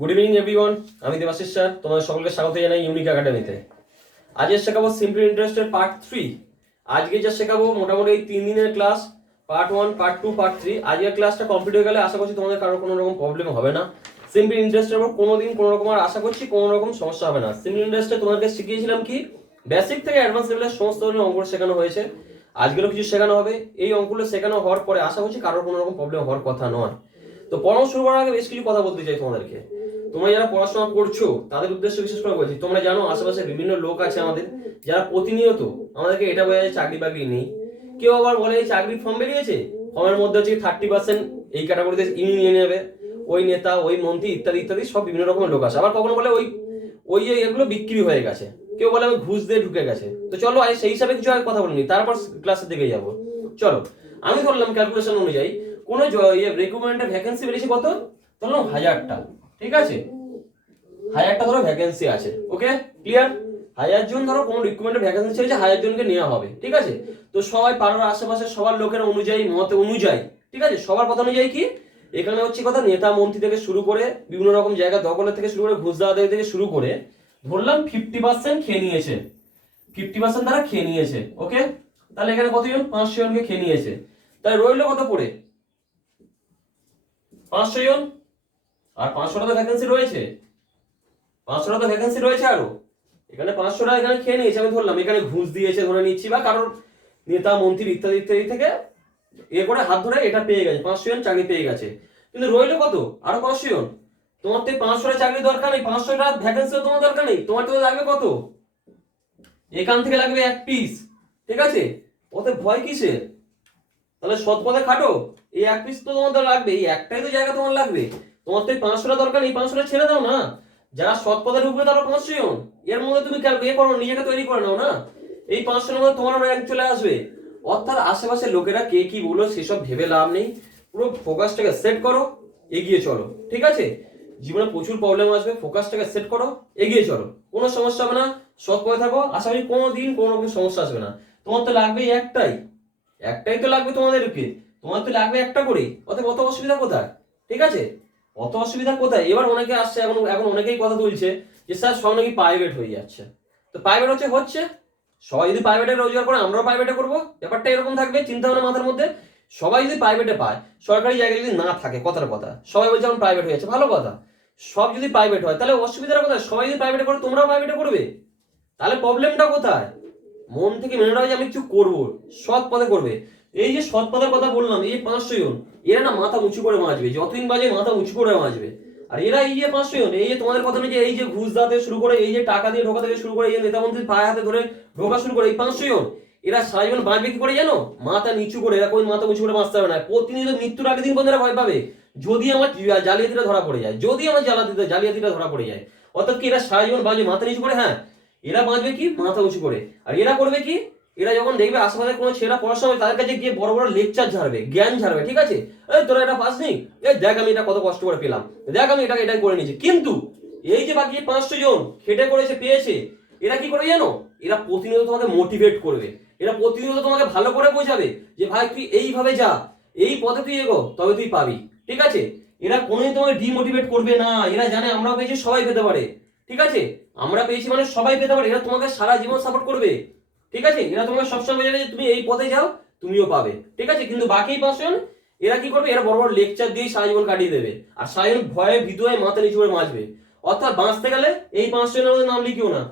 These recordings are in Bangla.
গুড ইভিনিং এভরিওয়ান, আমি দেবাশিস স্যার তোমাদের সকলকে স্বাগত জানাই ইউনিক একাডেমিতে। আজকে শেখাবো সিম্পল ইন্টারেস্টের পার্ট 3। আজকে যা শেখাবো মোটামুটি এই 3 দিনের ক্লাস, পার্ট 1, পার্ট 2, পার্ট 3। আজকের ক্লাসটা কমপ্লিট হয়ে গেলে আশা করছি তোমাদের কারোর কোনো রকম প্রবলেম হবে না। সিম্পল ইন্টারেস্টের উপর কোনোদিন কোনো রকম আর আশা করছি কোনো রকম সমস্যা হবে না। সিম্পল ইন্টারেস্টে তোমাদেরকে শিখিয়েছিলাম কি বেসিক থেকে অ্যাডভান্স লেভেলের সমস্ত ধরনের অঙ্ক শেখানো হয়েছে। আজকেরও কিছু শেখানো হবে। এই অঙ্কগুলো শেখানো হওয়ার পরে আশা করছি কারোর কোনো রকম প্রবলেম হওয়ার কথা নয়। তো পড়ানো শুরু করার আগে বেশ কিছু কথা বলতে চাই তোমাদেরকে। তোমরা যারা পড়াশোনা করছো তাদের উদ্দেশ্যে বিশেষ করে বলছি, তোমরা জানো আশেপাশে বিভিন্ন লোক আছে আমাদের যারা প্রতিনিয়ত আমাদেরকে এটা বোঝায় যে চাকরি বাকরি নেই। কেউ আবার বলে এই চাকরির ফর্ম বেরিয়েছে, ফর্মের মধ্যে হচ্ছে 30% এই ক্যাটাগরিতে ইনি নিয়ে নেবে, ওই নেতা, ওই মন্ত্রী ইত্যাদি ইত্যাদি সব বিভিন্ন রকমের লোক আছে। আবার কখনো বলে ওই ওই যে এগুলো বিক্রি হয়ে গেছে, কেউ বলে আমি ঘুষ দিয়ে ঢুকে গেছে। তো চলো সেই হিসাবে কিছু আর কথা বলিনি, তারপর ক্লাসের দিকে যাবো। চলো, আমি ধরলাম ক্যালকুলেশন অনুযায়ী কোনো রিক্রুটমেন্টের ভ্যাকেন্সি বেরিয়েছে কত, ধরলাম 1000টা। ঠিক আছে, 1000টা ধরো ভ্যাকেন্সি আছে। ওকে, ক্লিয়ার? 1000 জন ধরো কোন রিক্রুটমেন্টের ভ্যাকেন্সি ছেড়েছে, 1000 জনকে নেওয়া হবে। ঠিক আছে, তো সবাই পাড়ার আশেপাশে সবার লোকের অনুযায়ী, মত অনুযায়ী, ঠিক আছে, সবার কথা অনুযায়ী কি এখানে হচ্ছে কথা নেতা মন্ত্রী থেকে শুরু করে বিভিন্ন রকম জায়গা দখলের থেকে শুরু করে ঘুষ দেওয়া থেকে শুরু করে ধরলাম 50% খেয়ে নিয়েছে, 50% তারা খেয়ে নিয়েছে। ওকে, তাহলে এখানে কতজন? 500 জনকে খেয়ে নিয়েছে। তাহলে রইলো কত পড়ে? 500 জন। আর 500টা তো ভ্যাকেন্সি রয়েছে, 500টা তো ভ্যাকেন্সি রয়েছে আরো। এখানে 500টা এখানে খেয়ে নিয়েছে, আমি ধরলাম এখানে ঘুষ দিয়েছে ধরে নিচ্ছি, বা কারোর নেতা মন্ত্রী ইত্যাদি ইত্যাদি থেকে এ করে হাত ধরে এটা পেয়ে গেছে, 500 জন চাকরি পেয়ে গেছে। কিন্তু রইলো কত? আরো 500 জন। তোমার তো 500টা চাকরি দরকার নেই, 500টা ভ্যাকেন্সিও তোমার দরকার নেই, তোমার তো লাগবে কত? এখান থেকে লাগবে 1 পিস। ঠিক আছে, ওতে ভয় কিসের? তাহলে সৎ পথে খাটো, এই 1 পিস তো তোমার লাগবে, এই একটাই তো জায়গা তোমার লাগবে। তোমার তো 500টা দরকার নেই, 500টা ছেড়ে দাও না। যারা সৎ পথে ঢুকবে তারা 500 জন, এর মধ্যে তুমি এ করো, নিজেকে তৈরি করে নাও না। এই 500 এর মধ্যে তোমার র্যাঙ্ক চলে আসবে। অর্থাৎ আশেপাশের লোকেরা কে কি বলো সেসব ভেবে লাভ নেই, পুরো ফোকাসটাকে সেট করো, এগিয়ে চলো। ঠিক আছে, জীবনে প্রচুর প্রবলেম আসবে, ফোকাসটাকে সেট করো, এগিয়ে চলো, কোনো সমস্যা হবে না। সৎ পথে থাকো, আশা করি কোনোদিন কোনো রকম সমস্যা আসবে না। তোমার তো লাগবে একটাই, একটাই তো লাগবে তোমাদেরকে, তোমার তো লাগবে একটা করে। অতএব অত অসুবিধা কোথায়? ঠিক আছে, অত অসুবিধা কোথায়? এবার অনেকে আসছে, এখন এখন অনেকেই কথা তুলছে যে স্যার সব নাকি প্রাইভেট হয়ে যাচ্ছে। তো প্রাইভেট হচ্ছে হচ্ছে, সবাই যদি প্রাইভেটে রোজগার করে আমরাও প্রাইভেটে করবো, ব্যাপারটা এরকম থাকবে চিন্তা ভাবনা মাথার মধ্যে। সবাই যদি প্রাইভেটে পায়, সরকারি জায়গায় যদি না থাকে, কথার কথা সবাই বলছে এখন প্রাইভেট হয়ে যাচ্ছে, ভালো কথা। সব যদি প্রাইভেট হয় তাহলে অসুবিধাটা কোথায়? সবাই যদি প্রাইভেটে করে তোমরাও প্রাইভেটে করবে, তাহলে প্রবলেমটা কোথায়? মন থেকে মেনে নেওয়া যে আমি কিছু করবো, সৎ পথে করবে। এই যে সৎ পথের কথা বললাম, এই 500 জন, এরা না মাথা উঁচু করে বাঁচবে, যতদিন বাজে মাথা উঁচু করে বাঁচবে। আর এরা এই যে 500 জন, এই যে তোমাদের কথা নেই যে এই যে ঘুষ দাতে শুরু করে, এই যে টাকা দিয়ে ঢোকা থেকে শুরু করে, এই যে নেতা মন্ত্রীর পায়ে হাতে ধরে ঢোকা শুরু করে, এই 500 জন এরা সারা জীবন বাঁচবে কি করে জানো? মাথা নিচু করে। এরা কোন মাথা উঁচু করে বাঁচতে হবে না, প্রতিনিয়ত মৃত্যুর আগের দিন পর্যন্ত এরা ভয় পাবে যদি আমার জালিয়াতিটা ধরা পড়ে যায়, যদি আমার জালিয়াতিটা ধরা পড়ে যায়। অর্থাৎ কি এরা সারা জীবন বাঁচবে মাথা নিচু করে। হ্যাঁ, এরা বাঁচবে কি মাথা উঁচু করে। আর এরা করবে কি, এরা যখন দেখবে আশেপাশে কোনো ছেলেরা পড়াশোনা হবে, তাদের কাছে গিয়ে বড় বড় লেকচার ঝাড়বে, জ্ঞান ঝাড়বে। ঠিক আছে, এই তোরা এটা পাসনি, এই দেখ আমি এটা কত কষ্ট করে পেলাম, দেখ আমি এটাই করে নিয়েছি। কিন্তু এই যে বাকি 500 জন খেটে করেছে পেয়েছে, এরা কি করবে জানো? এরা প্রতিনিয়ত তোমাকে মোটিভেট করবে, এরা প্রতিনিয়ত তোমাকে ভালো করে বোঝাবে যে ভাই তুই এইভাবে যা, এই পথে তুই এগো, তবে তুই পাবি। ঠিক আছে, এরা কোনোদিন তোমাকে ডিমোটিভেট করবে না। এরা জানে আমরাও পেয়েছি, সবাই পেতে পারে। ঠিক আছে, আমরা পেয়েছি মানে সবাই পেতে পারে। এরা তোমাকে সারা জীবন সাপোর্ট করবে। ঠিক আছে, এরা তোমাকে সবসময় জানে যে তুমি এই পথে যাও, তুমিও পাবে। ঠিক আছে, কিন্তু বাকি 500 এরা কি করবে? এরা বড় বড় লেকচার দিয়ে সারা জীবন কাটিয়ে দেবে, আর সারা জীবন ভয়ে ভীত হয়ে মাথা নিচু করে বাঁচবে। অর্থাৎ বাঁচতে গেলে এই 500 জনের মধ্যে নাম লিখিও না।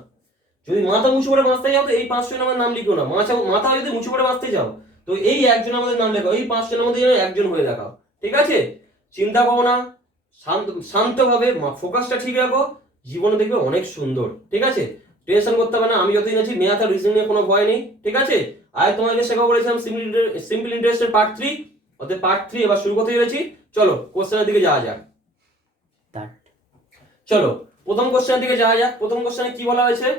যদি মাথা উঁচু করে বাঁচতে যাও তো এই 500 জনের মধ্যে নাম লিখিও না। মাথা যদি উঁচু করে বাঁচতে যাও তো এই একজনের মধ্যে নাম লেখাও, এই 500 জনের মধ্যে যেন একজন হয়ে দেখাও। ঠিক আছে, চিন্তা করো না, শান্তভাবে ফোকাসটা ঠিক রাখো, জীবনে দেখবে অনেক সুন্দর। ঠিক আছে, টেনশন করতে হবে না। আমি যতদিন আছি ম্যাথ আর রিজনিং নিয়ে কোনো ভয় নেই। ঠিক আছে, আজ তোমাদেরকে শেখাবো বলেছিলাম সিম্পল ইন্টারেস্টের পার্ট 3। অতএব পার্ট 3 এবার শুরু করতে চলেছি। চলো কোশ্চেনের দিকে যাওয়া যাক। চলো প্রথম কোশ্চেনের দিকে যাওয়া যাক। প্রথম কোশ্চেনে কি বলা হয়েছে?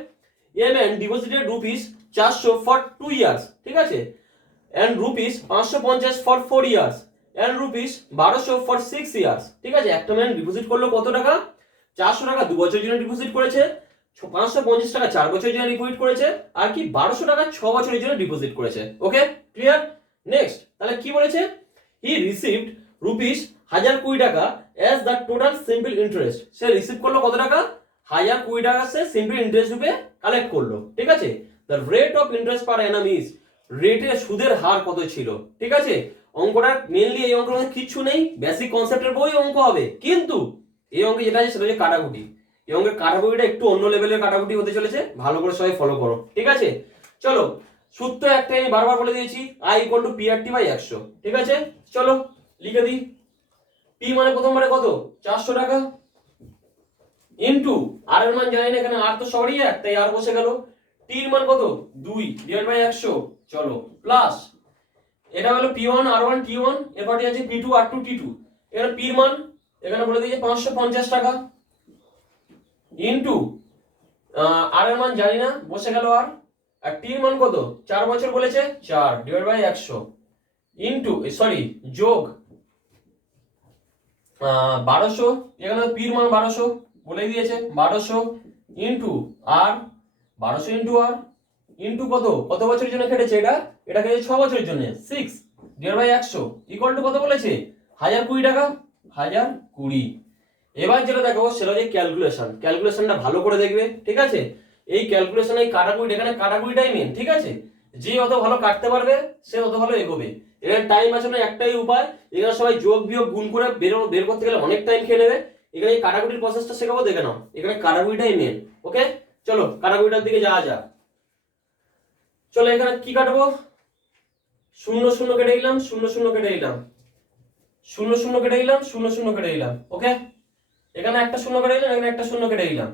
A man deposited rupees 400 for 2 years. ঠিক আছে, and rupees 550 for 4 years and rupees 1200 for 6 years. ঠিক আছে, একটা ম্যান ডিপোজিট করলো কত টাকা? 400 টাকা 2 বছরের জন্য ডিপোজিট করেছে, 550 টাকা 4 বছরের জন্য ডিপোজিট করেছে, আর কি 1200 টাকা 6 বছরের জন্য ডিপোজিট করেছে। ওকে, ক্লিয়ার? নেক্সট, তাহলে কি বলেছে? হি রিসিভড রুপিস 1020 টাকা as the total simple interest. Say receive করলো কত টাকা? 1020 টাকা সে সিম্পল ইন্টারেস্ট রূপে কালেক্ট করলো, ঠিক আছে। The rate of interest per annum is, রেটের সুদের হার কত ছিল, ঠিক আছে। অঙ্কটা মেনলি এই অঙ্কের মধ্যে কিচ্ছু নেই, বেসিক কনসেপ্টের বই অঙ্ক হবে, কিন্তু এই অঙ্কে যেটা আছে সেটা হচ্ছে কাটাকুটি। এই অঙ্কের কাটাকুটিটা একটু অন্য লেভেলের কাটাকুটি হতে চলেছে, ভালো করে সবাই ফলো করো, ঠিক আছে। চলো, সূত্র একটাই আমি বারবার বলে দিয়েছি, I ইকুয়াল টু PRT/100, ঠিক আছে। চলো লিখে দিই, পি মানে প্রথমবারে কত? 400 টাকা, ইনটু আর এর মান জানি না, এখানে আর তো সবারই এক, তাই আর বসে গেল। টি এর মান কত? 2 ডিভাইড বাই 100, চলো প্লাস এটা হলো P1 R1 T1, এরপরে আছে P2 R2 T2। এখানে পি এর মান এখানে বলে দিয়েছে 550 টাকা, ইনটু আর এর মান জানি না, বসে গেল আর টি এর মান কত? 4 বছর বলেছে, 4 ডিভাইড বাই 100, ইনটু সরি যোগ 1200, এখানে পি এর মান 1200 বলে দিয়েছে, 1200 ইনটু আর 1200 ইনটু আর ইনটু কত কত বছরের জন্য কেটেছে? এটা কেটেছে 6 বছরের জন্য, 6 ডিভাইড বাই 100 ইকুয়াল টু কত বলেছে? 1020 টাকা, 1020। এবার যেটা দেখো সেটা হচ্ছে ক্যালকুলেশনটা ভালো করে দেখবে, ঠিক আছে। এই ক্যালকুলেশন, এই কাটাকুটি, এখানে কাটাকুটিটাই মেন, ঠিক আছে। যে অত ভালো কাটতে পারবে সে অত ভালো এগোবে। এখানে টাইম আছে না, একটাই উপায়, এখানে সবাই যোগ বিয়োগ গুণ করে বের করতে গেলে অনেক টাইম খেয়ে নেবে। এখানে এই কাটাকুটির প্রসেসটা শেখাবো, দেখে নাও, এখানে কাটাকুটিটাই মেন। ওকে, চলো কাটাকুটিটার দিকে যাওয়া যাক। চলো এখানে কি কাটবো? 0 0 কেটে দিলাম, 0 0 কেটে দিলাম, 0 0 কেটে দিলাম, 0 0 কেটে দিলাম। ওকে, এখানে একটা 0 কেটে দিলাম, এখানে একটা 0 কেটে দিলাম।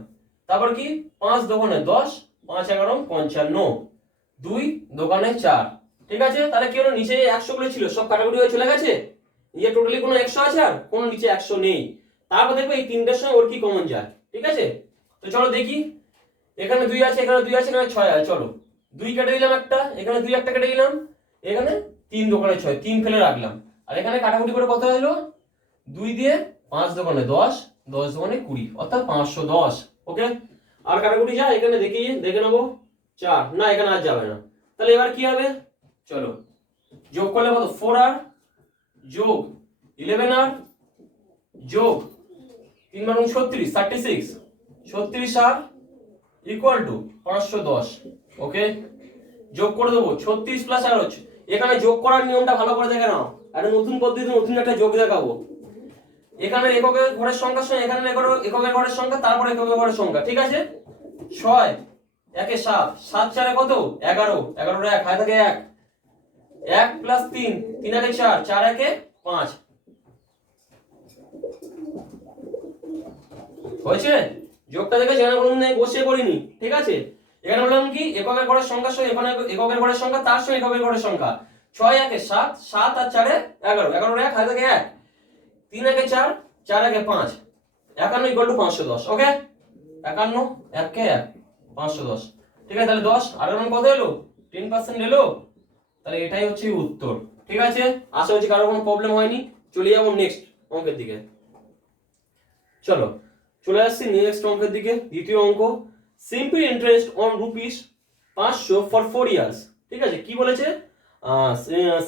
তারপর কি? 5 দোকানে 10, 5 11 55, 2 দোকানে 4, ঠিক আছে। তাহলে কি হলো? নিচে 100 গুলো ছিল সব কাটাকুটি হয়ে চলে গেছে, নিচে টোটালি কোনো 100 আছে আর কোনো নিচে 100 নেই। তারপর দেখবো এই তিনটার সঙ্গে ওর কি কমন যায়, ঠিক আছে। তো চলো দেখি, এখানে 2 আছে, এখানে 2 আছে, এখানে 6 আছে, চলো 2 কেটে দিলাম একটা, এখানে 2 একটা কেটে দিলাম, এখানে 3 দোকানে 6, 3 ফেলে রাখলাম। আর এখানে কাটাকুটি করে কত হলো? 2 দিয়ে 5 দোকানে 10, 10 দোকানে 20, অর্থাৎ 510। ওকে, আর কাটাকুটি যা এখানে দেখে নেবো, 4 না, এখানে আর যাবে না। তাহলে এবার কি হবে? চলো যোগ করলে কত? 4r যোগ 11r যোগ 3 বার 36, 36, 36r ইকুয়াল টু 510। ওকে, যোগ করে দেবো 36 প্লাস আর হচ্ছে, এখানে যোগ করার নিয়মটা ভালো করে দেখে নাও, একটা নতুন পদ্ধতি, নতুন একটা যোগ দেখাবো। এখানে এককের ঘরের সংখ্যার সঙ্গে এখানে এককের ঘরের সংখ্যা, তারপর এককের ঘরের সংখ্যা, ঠিক আছে। 6 1 7, 7 4 কত? 11, 11 1 হাতে থাকে 1, 1 প্লাস 3, 3 1 4, 4 1 5 হয়েছে। যোগটা দেখে যেন বলুন না বসে করিনি, ঠিক আছে। এখানে বললাম কি এককের ঘরের সংখ্যার সঙ্গে এখানে এককের ঘরের সংখ্যা, তার সঙ্গে এককের ঘরের সংখ্যা। 6 1 7, 7 আর 4 11, 11 1 হাতে থাকে 1, 3 1 4, 4 1 5, 51 ইকুয়াল টু 510। ওকে, 51 1 কে 1, 510, ঠিক আছে। তাহলে 10 আর এর মান কত এলো? 10% এলো। তাহলে এটাই হচ্ছে উত্তর, ঠিক আছে। আশা করছি কারোর কোনো প্রবলেম হয়নি। চলে যাবো নেক্সট অঙ্কের দিকে। চলো চলে আসছি নেক্সট অঙ্কের দিকে, দ্বিতীয় অঙ্ক, simple interest on rupees 500 for 4 years, ঠিক আছে। কি বলেছে?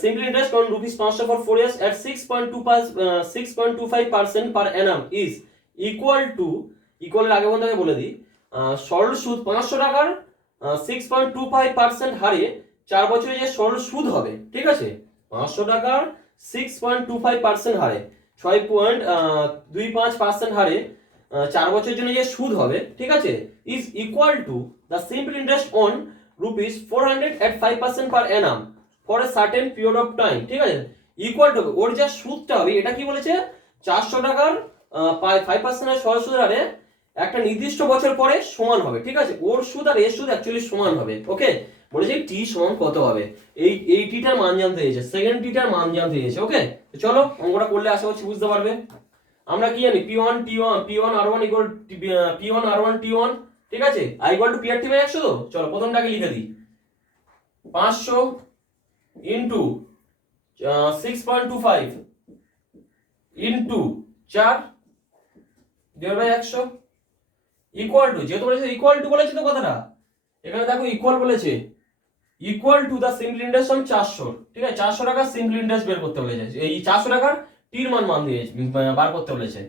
Simple interest on rupees 500 for 4 years at 6.25% per annum is equal to, ইকুয়ালের আগে বন্ধুকে বলে দিই, সরল সুদ 500 টাকার 6.25% হারে 4 বছরে যে সরল সুদ হবে, ঠিক আছে। 500 টাকার 6.25% হারে 6.25% হারে 4 বছরের জন্য যে সুদ হবে, ঠিক আছে, is equal to the simple interest on rupees 400 at 5% per Anam for a certain period of time, ঠিক আছে। ইকুয়াল টু ওর যা সুদটা হবে, এটা কি বলেছে? 400 টাকার 5% সরল সুদের হারে একটা নির্দিষ্ট বছর পরে সমান হবে, ঠিক আছে। ওর সুদ আর এর সুদ অ্যাকচুয়ালি সমান হবে। ওকে, বলেছে টি সমান কত হবে, এই টিটার মান জানতে চেয়েছে, সেকেন্ড টিটার মান জানতে চেয়েছে। ওকে, তো চলো অঙ্কটা করলে আশা করছি বুঝতে পারবে। আমরা কি জানি? P1 R1 equal P1 R1 T1, ঠিক আছে। I equal to PRT/100। তো চলো প্রথমটাকে লিখে দিই, 500 into 6.25 into 4 divide by 100 equal to, যেহেতু বলেছে ইকুয়াল টু বলেছে তো কথাটা, এখানে দেখো ইকুয়াল বলেছে, equal to the simple interest on 400, ঠিক আছে। 400 টাকার সিম্পল ইন্টারেস্ট বের করতে বলেছে, এই 400 টাকার টির মান মান দিয়ে বার করতে বলেছে।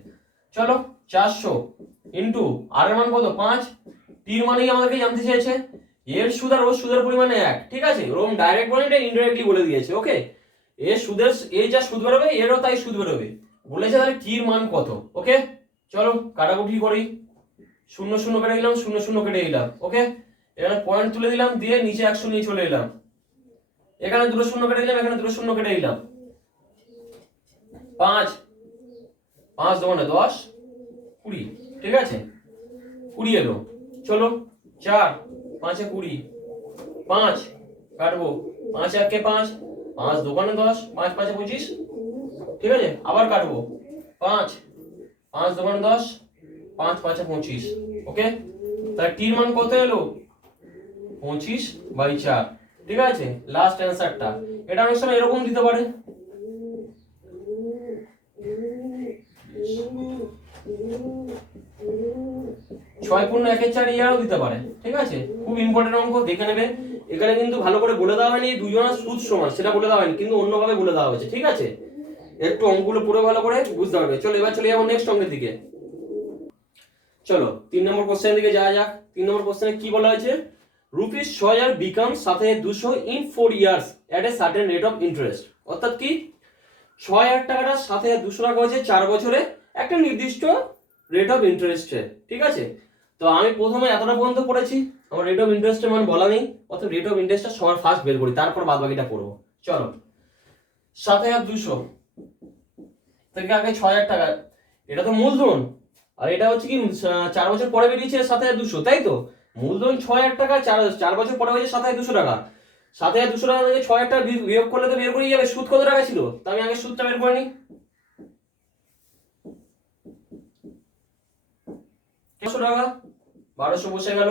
চলো 400 ইন্টু আর এর মান কত 5, টির মানেই আমাদেরকে জানতে চেয়েছে। এর সুদ আর ওর সুদের পরিমাণ এক, ঠিক আছে, ওরকম ডাইরেক্ট বলে এটা ইনডাইরেক্টলি বলে দিয়েছে। ওকে, এর সুদের এই যা সুদ বেরোবে এরও তাই সুদ বেরোবে বলেছে, তাহলে টির মান কত। ওকে, চলো কাটাকুটি করি। 0 0 কেটে দিলাম, 0 0 কেটে দিলাম। ওকে, এখানে পয়েন্ট তুলে দিলাম, দিয়ে নিচে 100 নিয়ে চলে এলাম। এখানে 2 0 কেটে দিলাম, এখানে 2 0 কেটে দিলাম। 5 5 দোকানে 10 20, ঠিক আছে, 20 এলো। চলো 4 5 এ 20, 5 কাটবো, 5 1 কে 5, 5 দোকানে 10, 5 5 এ 25, ঠিক আছে, আবার কাটবো, 5 5 দোকানে 10, 5 5 এ 25। ওকে, তাহলে টির মান কত এলো 25/4, ঠিক আছে, লাস্ট অ্যানসারটা। এটা অনেক সময় এরকম দিতে পারে, 6.1/4 ইয়ারও দিতে পারে, ঠিক আছে, খুব ইম্পর্টেন্ট অঙ্ক, দেখে নেবে। এখানে কিন্তু ভালো করে বলে দেওয়া হয়নি দুজনের সুদ সমান, সেটা বলে দেওয়া হয়নি, কিন্তু অন্যভাবে বলে দেওয়া হয়েছে, ঠিক আছে। একটু অঙ্কগুলো পুরো ভালো করে বুঝতে পারবে। চলো এবার চলে যাবো নেক্সট অঙ্কের দিকে। চলো 3 নম্বর কোশ্চেনের দিকে যাওয়া যাক। 3 নম্বর কোশ্চেনে কি বলা হয়েছে, rupees 6000 become 7200 in 4 years at a certain rate of interest. অর্থাৎ কি 6000 টাকাটা 7200 টাকা হয়েছে 4 বছরে একটা নির্দিষ্ট রেট অফ ইন্টারেস্টে, ঠিক আছে। তো আমি প্রথমে এতটা পর্যন্ত পড়েছি, আমার রেট অফ ইন্টারেস্টের মান বলা নেই, অর্থাৎ রেট অফ ইন্টারেস্টটা সবার ফার্স্ট বের করি, তারপর বাদ বাকিটা পড়বো। চলো 7200 থেকে আগে 6000 টাকা, এটা তো মূলধন, আর এটা হচ্ছে কি 4 বছর পরে বেরিয়েছে 7200, তাই তো। মূলধন 6000 টাকা, 4 বছর পরে হয়েছে 7200 টাকা। 7200 টাকা থেকে 6000 টাকা বিয়োগ করলে তো বের করেই যাবে সুদ কত টাকা ছিল। তো আমি আগে সুদটা বের করে নিই। 500 টাকা, 1200 বসে গেল।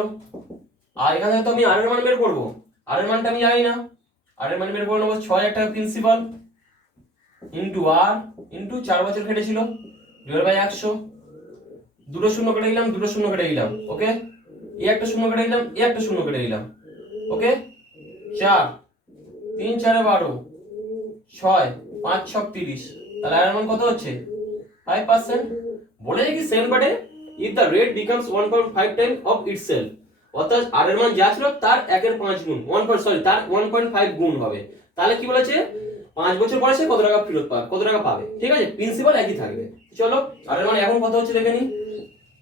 আর এখানে তো আমি আর এর মান বের করবো, আর এর মানটা আমি জানি না, আর এর মান বের করে নেবো 6000 টাকা প্রিন্সিপাল ইন্টু আর ইন্টু 4 বছর কেটেছিল ডিভাইড বাই 100। 2 শূন্য কেটে দিলাম, 2 শূন্য কেটে দিলাম। ওকে, এই একটা শূন্য কেটে দিলাম, এই একটা শূন্য কেটে দিলাম। ওকে, 4 3 4 12, 6 5 6 30, তাহলে আর এর মান কত হচ্ছে 5%। বলেছে কি সেম বাটে if the rate becomes 1.5 time of itself, অর্থাৎ আর এর মান যা ছিল তার 1/5 গুণ, তার 1.5 গুণ হবে। তাহলে কি বলেছে 5 বছর পরে সে কত টাকা ফেরত পাবে, কত টাকা পাবে, ঠিক আছে, প্রিন্সিপাল একই থাকবে। চলো আর এর মান এখন কত হচ্ছে দেখে নিই।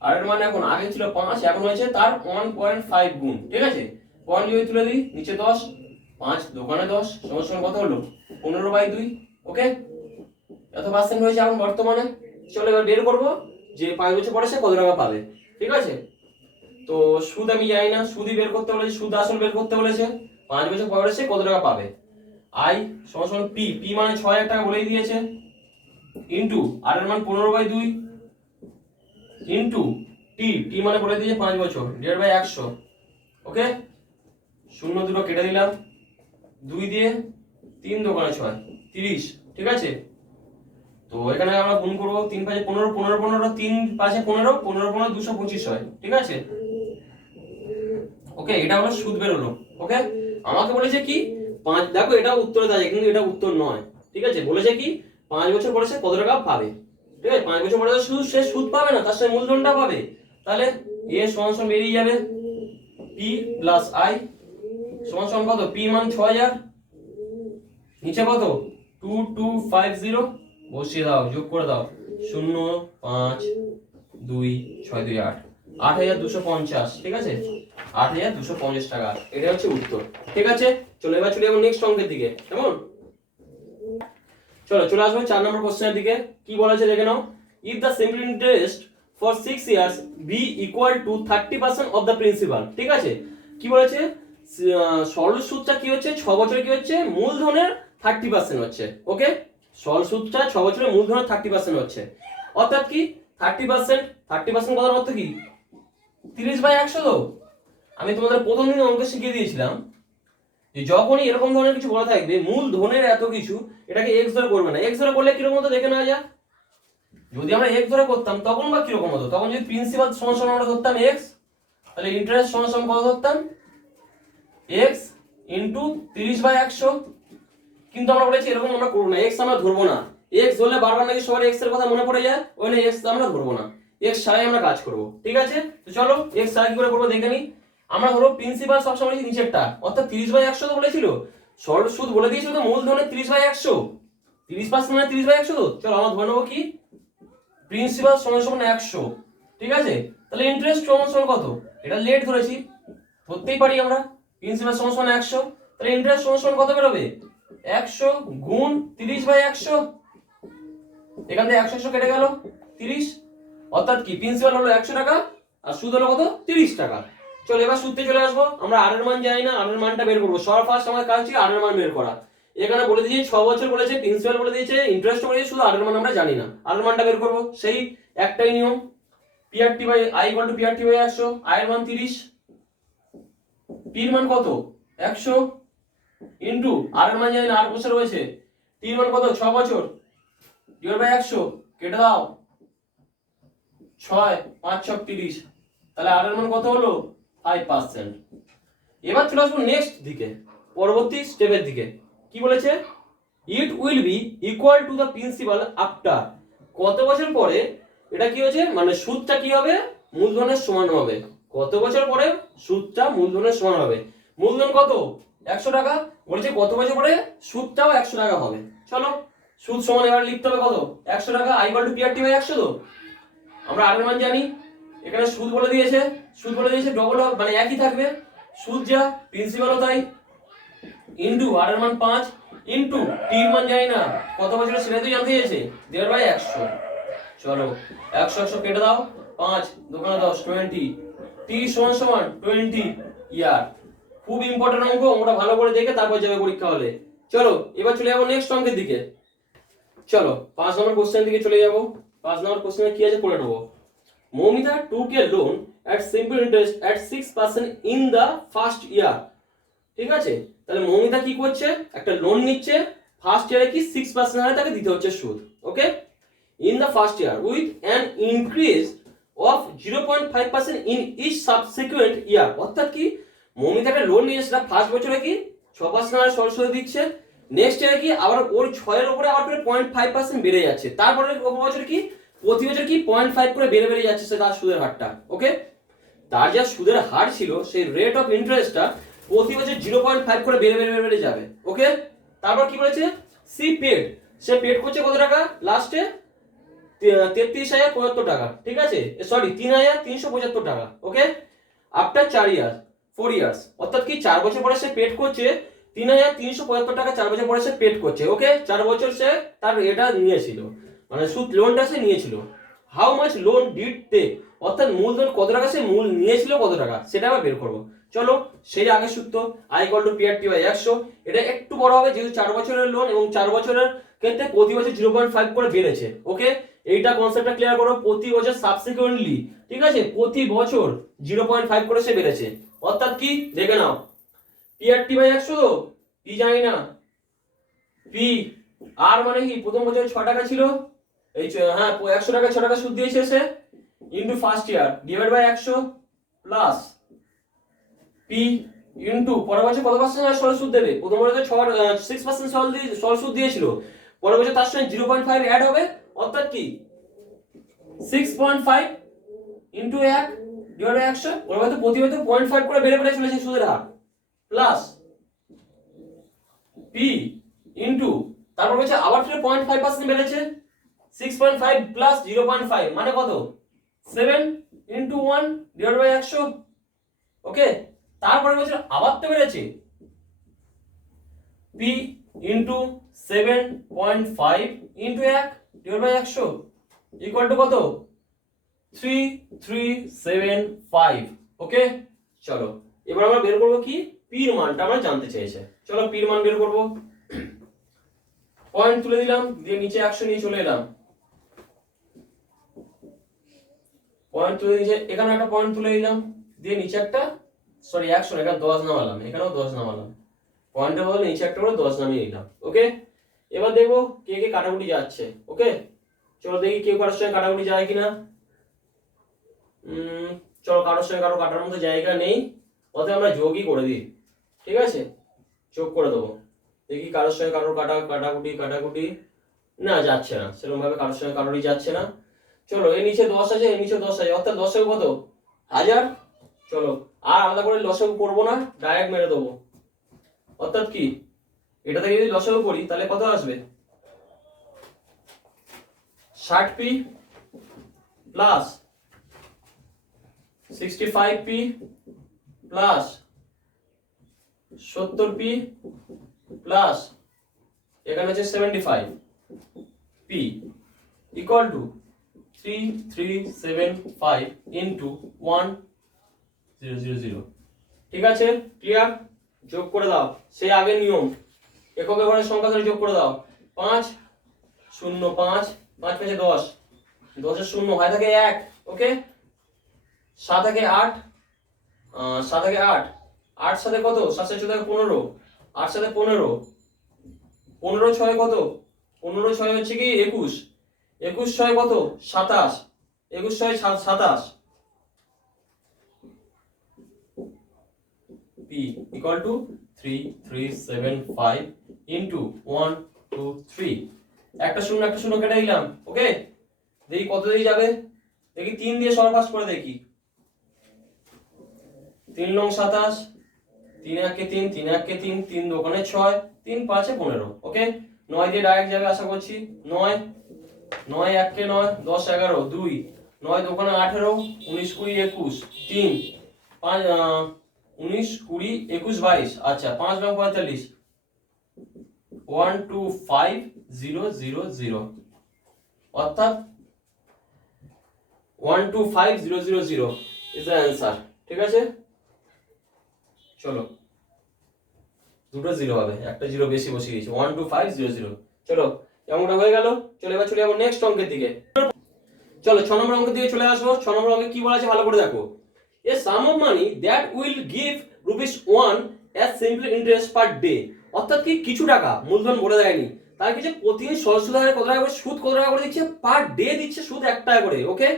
আর এর মান এখন আগে ছিল 5, এখন হয়েছে তার 1.5 গুণ, ঠিক আছে। পয়েন্ট যদি তুলে দিই, নিচে 10, 5 দোকানে 10 সমান কত হলো 15/2। ওকে, এত পার্সেন্ট হয়েছে এখন বর্তমানে। চলো এবার বের করবো যে 5 বছর পরে সে কত টাকা পাবে, ঠিক আছে। তো সুদ আমি জানি না, সুদই বের করতে বলেছে, সুদ আসল বের করতে বলেছে। 5 বছর পরে সে কত টাকা পাবে, আই সমান পি, পি মানে 6000 টাকা বলেই দিয়েছে, ইন্টু আর এর মান 15/2 ইন্টু টি, টি মানে বলে দিয়েছে 5 বছর ডিভাইড বাই 100। ওকে, 0 দুটো কেটে দিলাম, 2 দিয়ে 3 দোকানে 6 30, ঠিক আছে। তো এখানে আমরা গুণ করবো, 3 5 15 15 15, 3 5 15 15 15 225 হয়, ঠিক আছে। ওকে, এটা হলো সুদ বের হলো। ওকে, আমাকে বলেছে কি 5, দেখো এটা উত্তরে দেওয়া যায় কিন্তু এটা উত্তর নয়, ঠিক আছে। বলেছে কি 5 বছর পরে সে কত টাকা পাবে, ঠিক আছে। 5 বছর পরে শুধু সে সুদ পাবে না, তার সাথে মূলধনটা পাবে। তাহলে এ সমান সমান বেরিয়ে যাবে পি প্লাস আই সমান সমান কত, পি মান 6000, নিচে কত 2250, বসিয়ে দাও, যোগ করে দাও, 0 5 2 6 2 8, 8250, ঠিক আছে, 8250 টাকা, এটা হচ্ছে উত্তর, ঠিক আছে। চলো এবার চলে যাবো নেক্সট অঙ্কের দিকে, কেমন। চলো চলে আসবো 4 নম্বর কোশ্চেনের দিকে। কি বলেছে দেখে নাও, if the simple interest for 6 years be equal to 30% of the principal, ঠিক আছে। কি বলেছে সরল সুদটা কি হচ্ছে 6 বছরে কি হচ্ছে মূলধনের 30% হচ্ছে। ওকে, সরল সুদটা 6 বছরে মূলধনের 30% হচ্ছে, অর্থাৎ কি 30% করার অর্থ কি 30/100। তো আমি তোমাদের প্রথম দিন অঙ্ক শিখিয়ে দিয়েছিলাম যে যখনই এরকম ধরনের কিছু বলা থাকবে মূলধনের এত কিছু, এটাকে এক্স ধরে করবে না। এক্স ধরে করলে কিরকম হতো দেখে নেওয়া যাক। যদি আমরা এক্স ধরে করতাম তখন বা কিরকম হতো, তখন যদি প্রিন্সিপাল সমান সমান আমরা ধরতাম এক্স, তাহলে ইন্টারেস্ট সমান সমান কত ধরতাম x ইনটু 30/100। কিন্তু আমরা বলেছি এরকম আমরা করব না, x আমরা ধরবো না, এক্স ধরলে বারবার নাকি সবার এক্স এর কথা মনে পড়ে যায়, ওই জন্য এক্স আমরা ধরবো না, এক্স ছাড়াই আমরা কাজ করব, ঠিক আছে? তো চলো এক্স ছাড়া কি করে করবো দেখে নিই। আমরা ধরো প্রিন্সিপাল সবসময় নিচেরটা, অর্থাৎ 30/100 তো বলেছিল, সরল সুদ বলে দিয়েছিল তো মূলধনের 30/100, 30% মানে 30/100 তো। চলো আমরা ধরে নেবো কি প্রিন্সিপাল সমান সমান 100, ঠিক আছে? তাহলে ইন্টারেস্ট সমান সমান কত, এটা লেট ধরেছি, ধরতেই পারি আমরা প্রিন্সিপাল সমান সমান 100, তাহলে ইন্টারেস্ট সমান সমান কত বেরোবে 100 গুণ 30/100, এখান থেকে 100 কেটে গেল 30, অর্থাৎ কি প্রিন্সিপাল হলো 100 টাকা আর সুদ হলো কত 30 টাকা। চলো এবার সুদতে চলে আসবো, আমরা আর এর মান জানি না, আর এর মানটা বের করবো। সবার ফার্স্ট আমাদের কাজ হচ্ছে আর এর মান বের করা। এখানে বলে দিয়েছে 6 বছর বলেছে, প্রিন্সিপাল বলে দিয়েছে, ইন্টারেস্ট বলে শুধু আর এর মান আমরা জানি না, আর এর মানটা বের করবো। সেই একটাই নিয়ম, PRT by I equal to PRT by 100, I এর মান 30, পি এর মান কত 100 ইনটু আর এর মান জানি না, 8 বছর রয়েছে, টি এর মান কত 6 বছর, ডিভাইড বাই 100, কেটে দাও 6 5 6 30, তাহলে আর এর মান কত হলো 5%। এবার চলে আসবো নেক্সট দিকে, পরবর্তী স্টেপের দিকে। কি বলেছে, it will be equal to the principal after, কত বছর পরে এটা কি হয়েছে, মানে সুদটা কি হবে মূলধনের সমান হবে, কত বছর পরে সুদটা মূলধনের সমান হবে। মূলধন কত 100 টাকা, বলেছে কত বছর পরে সুদটাও 100 টাকা হবে। চলো সুদ সমান এবার লিখতে হবে কত 100 টাকা, I equal to PRT by 100, তো আমরা আর এর মান জানি, এখানে সুদ বলে দিয়েছে, সুদ বলে দিয়েছে ডবল মানে একই থাকবে, সুদ যা প্রিন্সিপালও তাই, ইনটু আর এর মান 5 ইনটু টি এর মান জানি না কত বছর সেটা তো জানতে চেয়েছে, ডিভাইড বাই 100। চলো 100 100 কেটে দাও, 5 দোকানে 10 20, টি সমান সমান 20 ইয়ার। খুব ইম্পর্টেন্ট অঙ্ক, ওটা ভালো করে দেখে তারপর যাবে পরীক্ষা হলে। চলো এবার চলে যাবো নেক্সট অঙ্কের দিকে। চলো 5 নম্বর কোশ্চেনের দিকে চলে যাবো। 5 নম্বর কোশ্চেনে কি আছে পড়ে নেবো। Moumita took a loan at simple interest at 6% in the first year, ঠিক আছে? তাহলে মৌমিতা কি করছে, একটা লোন নিচ্ছে, ফার্স্ট ইয়ারে কি 6% হারে তাকে দিতে হচ্ছে সুদ, okay? In the first year with an increase of 0.5% in each subsequent year, অর্থাৎ কি মৌমিতা একটা লোন নিয়েছে, সেটা ফার্স্ট বছরে কি 6% হারে সরল সুদে দিচ্ছে, নেক্সট ইয়ারে কি আবার ওর 6 এর উপরে আবার 0.5% বেড়ে যাচ্ছে, তারপরে বছর কি প্রতি বছর কি 0.5 করে বেড়ে বেড়ে যাচ্ছে সে তার সুদের হারটা, ওকে? তার যা সুদের হার ছিল সেই রেট অফ ইন্টারেস্টটা প্রতি বছর 0.5 করে বেড়ে বেড়ে বেড়ে যাবে, ওকে? তারপর কি বলেছে, সি পেড, সে পেড করছে কত টাকা লাস্টে 33,075 টাকা, ঠিক আছে? সরি 3,375 টাকা, ওকে? আফটার 4 ইয়ার্স, অর্থাৎ কি 4 বছর পরে সে পেড করছে 3,375 টাকা, 4 বছর পরে সে পেড করছে, ওকে? 4 বছর সে তার এটা নিয়েছিল, মানে সুদ লোনটা সে নিয়েছিল। How much loan did take, অর্থাৎ মূলধন কত টাকা সে মূল নিয়েছিল কত টাকা সেটা আমরা বের করবো। চলো সেই আগের সূত্র, I equal to PRT by 100, এটা একটু বড় হবে যেহেতু 4 বছরের লোন এবং 4 বছরের ক্ষেত্রে প্রতি বছর 0.5 করে বেড়েছে, ওকে? এইটা কনসেপ্টটা ক্লিয়ার করো, প্রতি বছর সাবসিকুয়েন্টলি, ঠিক আছে, প্রতি বছর 0.5 করে সে বেড়েছে, অর্থাৎ কি দেখে নাও পিআরটি বাই 100, তো পি জানি না, পি আর মানে কি প্রথম বছরে 6 টাকা ছিল, এই হ্যাঁ 100 টাকা 6 টাকা সুদ দিয়েছে সে, into first year divide by 100 plus P into পরের বছর কত পার্সেন্ট সরল সুদ দেবে, প্রথম বছরে 6% সরল সুদ দিয়েছিল, পরের বছর তার সঙ্গে 0.5 অ্যাড হবে, অর্থাৎ কি 6.5 ইনটু 1 ডিভাইড বাই 100, পরের বছর প্রতি বছর 0.5 করে বেড়ে বেড়ে চলেছে সুদের হার, প্লাস পি ইনটু তারপর বলছে আবার ফিরে 0.5% বেড়েছে, 6.5 প্লাস 0.5 মানে কত 7 ইনটু 1 ডিভাইড বাই 100, ওকে? তারপরে বছর আবার তো বেড়েছে, p into 7.5 into 1 divide by 100 equal to কত 3375, ওকে? চলো এবার আমরা বের করব কি p এর মানটা আমরা জানতে চেয়েছে, চলো p এর মান বের করব। পয়েন্ট তুলে দিলাম, দিয়ে নিচে 100 নিয়ে চলে এলাম, পয়েন্ট তুলে নিচে এখানে একটা পয়েন্ট তুলে দিলাম, দিয়ে নিচে একটা সরি 100 এখানে 10 নামালাম, এখানেও 10 নামালাম, পয়েন্টের বদলে নিচে একটা করে 10 নামিয়ে নিলাম, ওকে? এবার দেখবো কে কে কাটাকুটি যাচ্ছে, ওকে? চলো দেখি কেউ কারোর সঙ্গে কাটাকুটি যায় কিনা। চলো কারোর সঙ্গে কারো কাটার মতো জায়গা নেই, অতএব আমরা যোগই করে দিই, ঠিক আছে? যোগ করে দেবো, দেখি কারোর সঙ্গে কারোর কাটাকুটি না যাচ্ছে না, সেরকম ভাবে কারোর সঙ্গে কারোরই যাচ্ছে না। চলো এর নিচে 10 আছে, এর নিচে 10 আছে, অর্থাৎ লসাগু কত? 1000। চলো আর আলাদা করে লসাগু করবো না, ডাইরেক্ট মেরে দেবো। অর্থাৎ কি, এটা থেকে যদি লসাগু করি তাহলে কত আসবে? 60p plus 65p plus 70p plus এখানে হচ্ছে 75p ইকুয়াল টু 3375 ইন্টু 1000। ঠিক আছে, ক্লিয়ার? যোগ করে দাও সেই আগের নিয়ম, একক ঘরের সংখ্যা ধরে যোগ করে দাও। 5 0 5 5 5 10, 10 0 হয় থাকে 1, ওকে। 7 থাকে 8, 7 থাকে 8, 8 সাথে কত? 7 সাথে 14 15, 8 সাথে 15, 15 6 কত? 15 6 হচ্ছে কি 21, 21 6 কত? 27, 21 6 27, p equal to 3375 into 1 2 3। একটা শূন্য কেটে দিলাম, ওকে। দেখি কত দিয়ে যাবে, দেখি 3 দিয়ে সরপাস করে দেখি। 3 নং 27, 3 1 3, 3 1 3, 3 দোকানে 6, 3 5 15, ওকে। 9 দিয়ে ডাইরেক্ট যাবে আশা করছি। 9 9 1 9, 10 11 2, 9 দোকানে 18, 19 20 21, 3 5 19 20 21 22, আচ্ছা 5 নং 45, 125000, অর্থাৎ 125000 ইজ দ্য অ্যান্সার। ঠিক আছে, চলো দুটো জিরো হবে, একটা জিরো বেশি বসে গেছে, 12500। চলো এমনটা হয়ে গেল। চলো এবার চলে যাবো নেক্সট অঙ্কের দিকে। চলো 6 নম্বর অঙ্কের দিকে চলে আসবো। 6 নম্বর অঙ্কে কি বলা আছে ভালো করে দেখো। A sum of money that will give ₹1 as simple interest per day, অর্থাৎ কি কিছু টাকা, মূলধন বলে দেয়নি, তার কিছু প্রতিদিন সরল সুদ হারে কত টাকা করে সুদ, কত টাকা করে দিচ্ছে পার ডে, দিচ্ছে সুদ 1 টাকা করে, ওকে।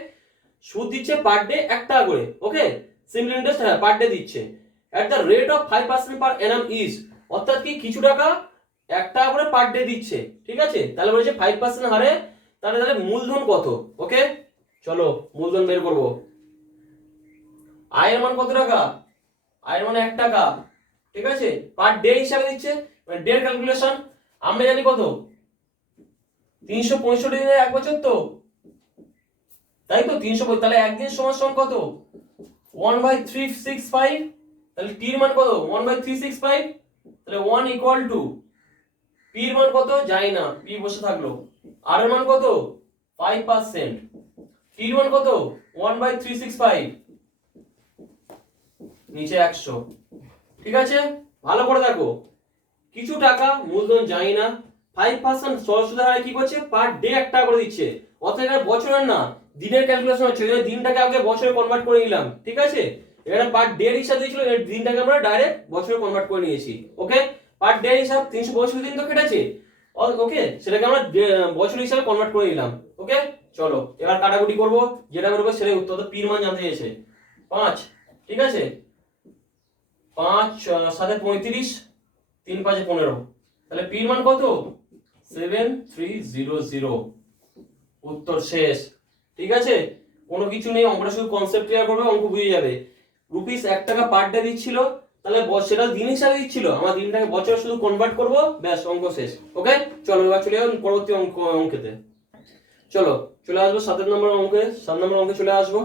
সুদ দিচ্ছে পার ডে 1 টাকা করে, ওকে। সিম্পল ইন্টারেস্ট হ্যাঁ পার ডে দিচ্ছে at the rate of 5% per annum is, অর্থাৎ কি কিছু টাকা 1 টাকা করে পার ডে দিচ্ছে, ঠিক আছে। তাহলে বলেছে 5% হারে, তাহলে মূলধন কত, ওকে। চলো মূলধন বের করব। আয়ের মান কত টাকা? আয়ের মান 1 টাকা, ঠিক আছে। পার ডে হিসাবে দিচ্ছে, মানে ডে ক্যালকুলেশন আমরা জানি কত, 365 দিনের 1 বছর তো, তাই তো 300, তাহলে একদিন সমান সমান কত? 1/365, তাহলে টি এর মান কত? 1/365, তাহলে 1 ইকুয়াল টু পি এর মান কত জানি না, পি বসে থাকলো। আর এর মান কত? 5%, টি এর মান কত? 1/365, নিচে 100। ঠিক আছে, ভালো করে দেখো, কিছু টাকা মূলধন জানি না, 5% সরল সুদের হারে কি করছে পার ডে 1 টাকা করে দিচ্ছে, অর্থাৎ এটা বছরের না দিনের ক্যালকুলেশন হচ্ছে, এই দিনটাকে আগে বছরে কনভার্ট করে নিলাম, ঠিক আছে। এখানে পার ডে হিসাব দিয়েছিল, এই দিনটাকে আমরা ডাইরেক্ট বছরে কনভার্ট করে নিয়েছি, ওকে। পার ডে হিসাব 365 দিন তো কেটেছে, ওকে, সেটাকে আমরা বছর হিসাবে কনভার্ট করে নিলাম, ওকে। চলো এবার কাটাকুটি করব, যেটা বেরোবে সেটাই উত্তর। তো পি এর মান জানতে চেয়েছে 5, ঠিক আছে। 5 7 35, 3 5 15, তাহলে পি এর মান কত? 7300, উত্তর শেষ। ঠিক আছে, কোনো কিছু নেই, অঙ্কটা শুধু কনসেপ্ট ক্লিয়ার করবে, অঙ্ক বুঝে যাবে। রুপিস 1 টাকা পার ডে দিচ্ছিল, তাহলে সেটা দিন হিসাবে দিচ্ছিল, আমার দিনটাকে বছরে শুধু কনভার্ট করব, ব্যাস অঙ্ক শেষ, ওকে। চলো এবার চলে যাবো পরবর্তী অঙ্কেতে। চলো চলে আসবো 7 নম্বর অঙ্কে। 7 নম্বর অঙ্কে চলে আসবো।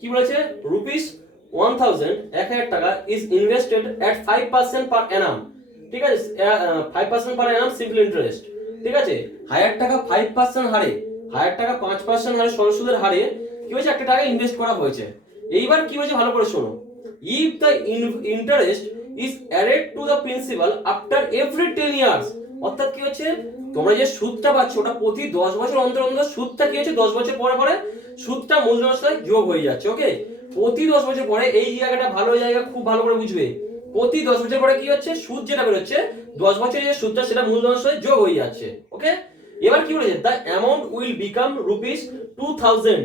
কি বলেছে? রুপিস 1000, 1000 টাকা ইজ ইনভেস্টেড এট 5% পার অ্যানাম, ঠিক আছে। 5% পার অ্যানাম সিম্পল ইন্টারেস্ট, ঠিক আছে। 1000 টাকা 5% হারে, 1000 টাকা 5% হারে সরল সুদের হারে কি হয়েছে, 1 টাকা ইনভেস্ট করা হয়েছে। এইবার কি হয়েছে ভালো করে শোনো। If the interest is added to the principal after every 10 years, অর্থাৎ কি হচ্ছে, তোমরা যে সুদটা পাচ্ছ ওটা প্রতি 10 বছর অন্তর অন্তর সুদটা কি হচ্ছে, 10 বছর পরে পরে সুদটা মূলধনের সাথে যোগ হয়ে যাচ্ছে, ওকে। প্রতি 10 বছর পরে, এই জায়গাটা ভালো জায়গা, খুব ভালো করে বুঝবে, প্রতি 10 বছর পরে কি হচ্ছে, সুদ যেটা বের হচ্ছে 10 বছরের যে সুদটা সেটা মূলধনের সাথে যোগ হয়ে যাচ্ছে, ওকে। এবার কি বলেছে, the amount will become rupees 2000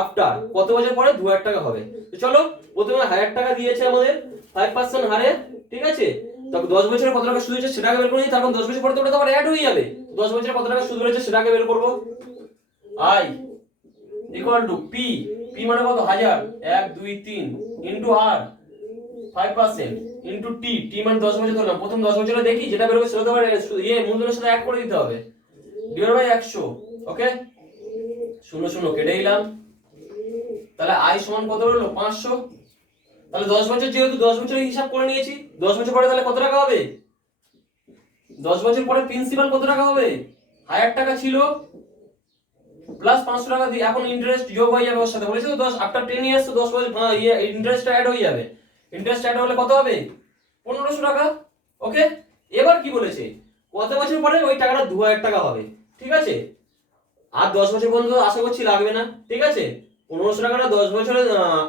after, কত বছর পরে 2000 টাকা হবে। তো চলো প্রথমে 1000 টাকা দিয়েছে আমাদের 5% হারে, ঠিক আছে। তখন 10 বছরে কত টাকা সুদ হচ্ছে সেটাকে বের করে নিই, তারপর 10 বছর পরে তো ওটা তো আবার অ্যাড হয়ে যাবে, 10 বছরে কত টাকা সুদ রয়েছে সেটাকে বের করবো। I equal two P, P মানে কত 1000, 1 2 3 ইনটু আর 5% ইনটু টি, টি মানে 10 বছর ধরলাম, প্রথম 10 বছরে দেখি যেটা বেরোবে সেটা তো মূলধনের সাথে অ্যাড করে দিতে হবে, ডিভাইড বাই 100। ওকে, 0 0 কেটে দিলাম। তাহলে আই সমান কত হলো 500। তাহলে 10 বছর, যেহেতু 10 বছরের হিসাব করে নিয়েছি, 10 বছর পরে তাহলে কত টাকা হবে, 10 বছর পরে প্রিন্সিপাল কত টাকা হবে, 1000 টাকা ছিল প্লাস 500 টাকা দিয়ে এখন ইন্টারেস্ট যোগ হয়ে যাবে ওর সাথে, বলেছি তো 10 আফটার 10 ইয়ার্স তো 10 বছর ইন্টারেস্ট অ্যাড হয়ে যাবে, ইন্টারেস্ট অ্যাড হলে কত হবে 1500 টাকা। ওকে, এবার কি বলেছে, কত বছর পরে ওই টাকাটা 2000 টাকা হবে। ঠিক আছে, আর 10 বছর পর্যন্ত আশা করছি লাগবে না। ঠিক আছে, 1500 টাকাটা 10 বছরে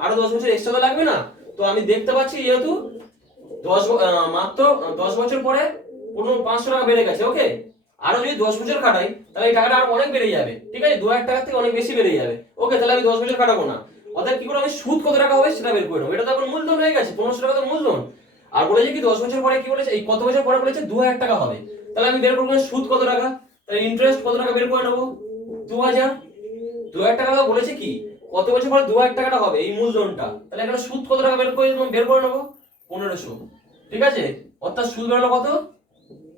আরো 10 বছর এক্সট্রা তো লাগবে না। তো আমি দেখতে পাচ্ছি যেহেতু 10 মাত্র 10 বছর পরে 500 টাকা বেড়ে গেছে। ওকে, আরো যদি 10 বছর কাটাই তাহলে এই টাকাটা আরো অনেক বেড়ে যাবে। ঠিক আছে, 2000 টাকা থেকে অনেক বেশি বেড়ে যাবে। ওকে, তাহলে আমি 10 বছর কাটাবো না, অর্থাৎ কি করে আমি সুদ কত টাকা হবে সেটা বের করে নেবো। এটা তো এখন মূলধন হয়ে গেছে, 1500 টাকা তো মূলধন। আর বলেছে কি 10 বছর পরে কি বলেছে, এই কত বছর পরে বলেছে 2000 টাকা হবে। তাহলে আমি বের করবো সুদ কত টাকা, তাহলে ইন্টারেস্ট কত টাকা বের করে নেবো 2000। 2000 টাকা বলেছে কি কত বছর পরে 2000 টাকাটা হবে এই মূলধনটা, তাহলে এখানে সুদ কত টাকা বের করে নেবো 1500। ঠিক আছে, অর্থাৎ সুদ বেরোলো কত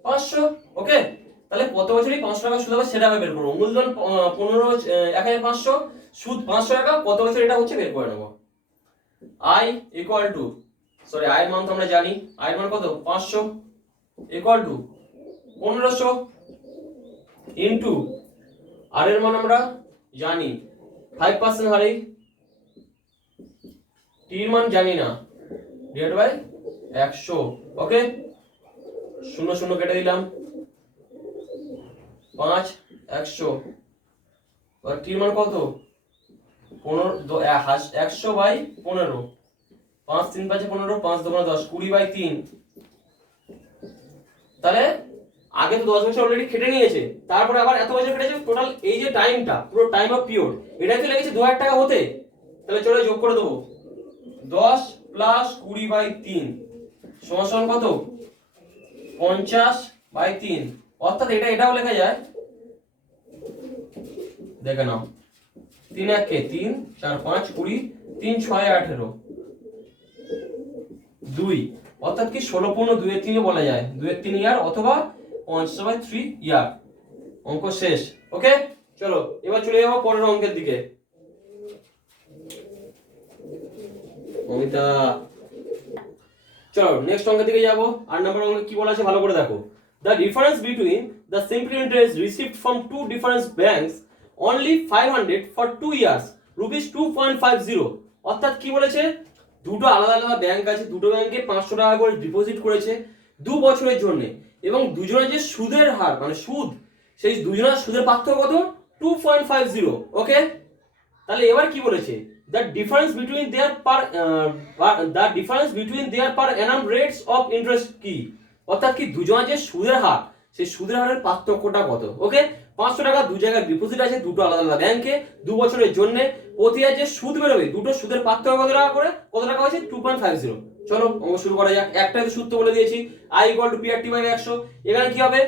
500। ওকে, তাহলে কত বছরই 500 টাকা সুদ হবে সেটা আমি বের করবো। মূলধন 1500, সুদ 500 টাকা, কত বছর এটা হচ্ছে বের করে নেবো। আই ইকুয়াল টু, সরি আয়ের মান তো আমরা জানি, আয়ের মান কত 500 ইকুয়াল টু 1500 ইনটু আর এর মান আমরা জানি 5% হারে, টি এর মান জানি না, ডিভাইড বাই 100। ওকে, 0 0 কেটে দিলাম, 5 100, আর টি এর মান কত 100 বাই 15, 5 3 5 15, 5 2 10, 20 বাই 3। তাহলে আগে তো 10 বছর অলরেডি কেটে নিয়েছে, তারপরে আবার এত বছর কেটেছে, টোটাল এই যে টাইমটা পুরো টাইম অফ পিরিয়ড এটাই তো লেগেছে 2000 টাকা হতে। তাহলে চলে যোগ করে দেবো 10 প্লাস 20 বাই 3 সমান সমান কত 50 বাই 3, অর্থাৎ এটাও লেখা যায়, দেখে নাও 3 1 কে 3 4 5 20 3 6 18 2, অর্থাৎ কি 16 পূর্ণ 2 এর 3 বলা যায়, 2 এর 3 ইয়ার অথবা 50 বাই 3 ইয়ার। অঙ্ক শেষ। ওকে, চলো এবার চলে যাবো পরের অঙ্কের দিকে। অমিতা, চলো নেক্সট অঙ্কের দিকে যাবো। 8 নম্বর অঙ্কে কি বলা আছে ভালো করে দেখো। The difference between the simple interest received from two different banks only 500 for 2 years rupees 2.50, অর্থাৎ কি বলেছে, দুটো আলাদা আলাদা ব্যাংক আছে, দুটো ব্যাংকে 500 টাকা করে ডিপোজিট করেছে 2 বছরের জন্য, এবং দুজনের যে সুদের হার মানে সুদ, সেই দুজনের সুদের পার্থক্য কত 2.50। ওকে, তাহলে এবার কি বলেছে, the difference between their per annum rates of interest কি, অর্থাৎ কি দুজনের যে সুদের হার সেই সুদের হারের পার্থক্যটা কত। ওকে, 500 টাকা দু জায়গায় ডিপোজিট আছে দুটো আলাদা আলাদা ব্যাংকে 2 বছরের জন্য, প্রতি যে সুদ বেরোবে দুটো সুদের পার্থক্য কত টাকা করে, কত টাকা হচ্ছে 2.50। চলো অঙ্ক শুরু করা যাক। একটাই তো সূত্র বলে দিয়েছি, i = PRT বাই 100। এখানে কি হবে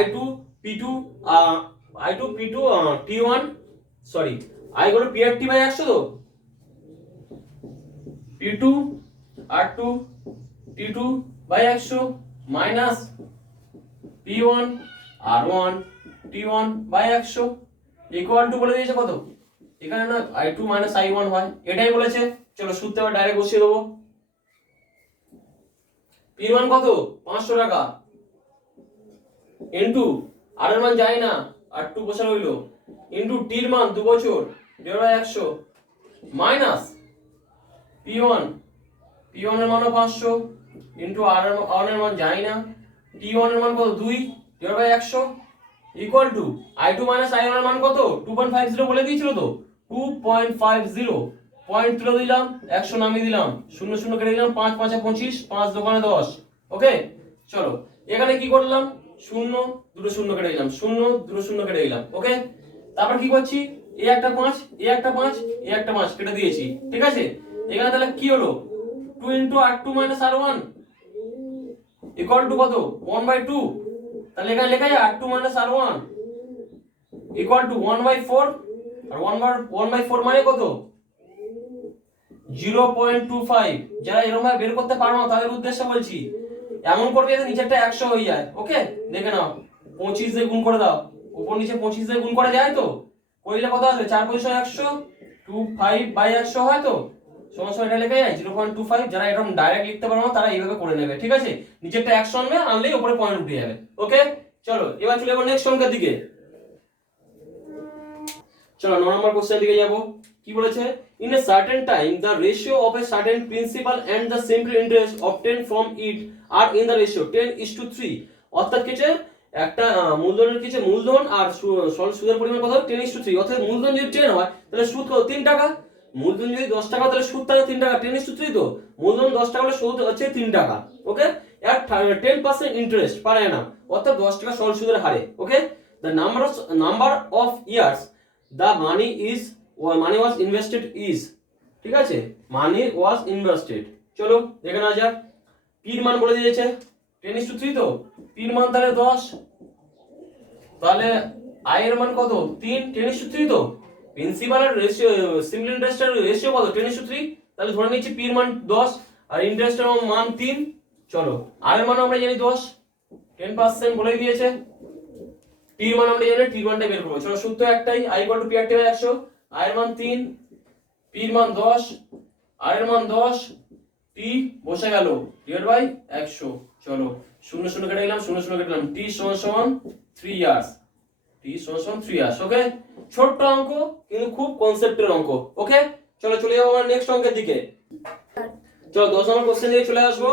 i2 p2 t1, sorry i = PRT by 100, তো p2 r2 t2 by 100 minus p1 r1 t1 by 100 equal to বলে দিয়েছে কত, এখানে না i2 i1 হয়, এটাই বলেছে। চলো সূত্রে আবার ডাইরেক্ট বসিয়ে দেবো। p1 কত 500 টাকা ইনটু r এর মান জানি না, r2 বসা রইলো, ইনটু t এর মান 2 বছর ডিভাইড বাই 100 মাইনাস p1 এর মান 500 ইনটু r এর মান জানি না, t1 এর মান কত 2 divide by 100 equal two i2 i1 এর মান কত 2.50 বলে দিয়েছিল তো 2.50, পয়েন্ট তুলে দিলাম 100 নামিয়ে দিলাম, 0 0 কেটে দিলাম, 5 5 25 5 দোকানে 10। ওকে, চলো এখানে কি করলাম 0 দুটো 0 কেটে দিলাম, 0 দুটো 0 কেটে দিলাম। ওকে, তারপর কি করছি এ একটা 5 এ একটা 5 এ একটা 5 কেটে দিয়েছি। ঠিক আছে, এখানে তাহলে কি হলো 2 * r2 - r1 ইকুয়াল টু কত 1/2, তাহলে এখানে লেখা যায় R2 minus R1 equal to 1/4, আর 1/4 মানে কত 0.25। যারা এরকম ভাবে বের করতে পারো না তাদের উদ্দেশ্যে বলছি, এমন করবে যাতে নিচেরটা 100 হয়ে যায়। ওকে, দেখে নাও 25 দিয়ে গুণ করে দাও, উপর নিচে 25 দিয়ে গুণ করা যায় তো, করলে কত আসবে 4 5 100, 25/100 হয় তো, সমান সমান এটা লেখা যায় 0.25। যারা এরকম ডাইরেক্ট লিখতে পারো না তারা এইভাবে করে নেবে, ঠিক আছে? নিচেরটা 100 আনবে, আনলেই উপরে পয়েন্ট উঠে যাবে। ওকে, চলো এবার চলে যাবো নেক্সট অঙ্কের দিকে। চলো 9 নম্বর কোশ্চেন দিকে যাব। কি বলেছে, in a certain time the ratio of a certain principal and the simple interest obtained from it are in the ratio 10:3। অর্থাৎ কিছু একটা মূলধনের কিছু মূলধন আর সুদের পরিমাণ কত 10:3। অর্থাৎ মূলধন যদি 10 হয় তাহলে সুদ কত 3 টাকা, মূলধন যদি 10 টাকা তাহলে সুদ থাকে 3 টাকা, 10:3 তো মূলধন 10 টাকা হলে সুদ হচ্ছে 3 টাকা। ওকে, এট 10% ইন্টারেস্ট পার অ্যানাম, অর্থাৎ 10 টাকা সরল সুদের হারে। Okay, the number of years the money was invested is, ঠিক আছে, money was invested। চলো দেখে নেওয়া যাক। পির মান বলে দিয়েছে 10:3 তো, পির মান তাহলে 10, তাহলে আই এর মান কত 3, 10:3 তো, প্রিন্সিপাল আর রেশিও সিম্পল ইন্টারেস্টের রেশিও কত 10:3, তাহলে ধরে নিচ্ছি পির মান 10 আর ইন্টারেস্টের মান 3। চলো আর এর মান আমরা জানি 10, 10% বলে দিয়েছে, টির মান আমরা জানি, টির মানটা বের করব। চলো সূত্র একটাই, i = p/100, i এর মান 3, p এর মান 10, r এর মান 10, t বসে গেল /100। চলো 0 0 কেটে গেলাম, 0 0 কেটে গেলাম, t = 3 ইয়ার্স, t = 3 ইয়ার্স। ওকে, ছোট্ট অঙ্ক কিন্তু খুব কনসেপ্টের অঙ্ক। ওকে, চলো চলে যাবো আমরা নেক্সট অঙ্কের দিকে। চলো 10 নম্বর কোশ্চেন দিয়ে চলে আসবো।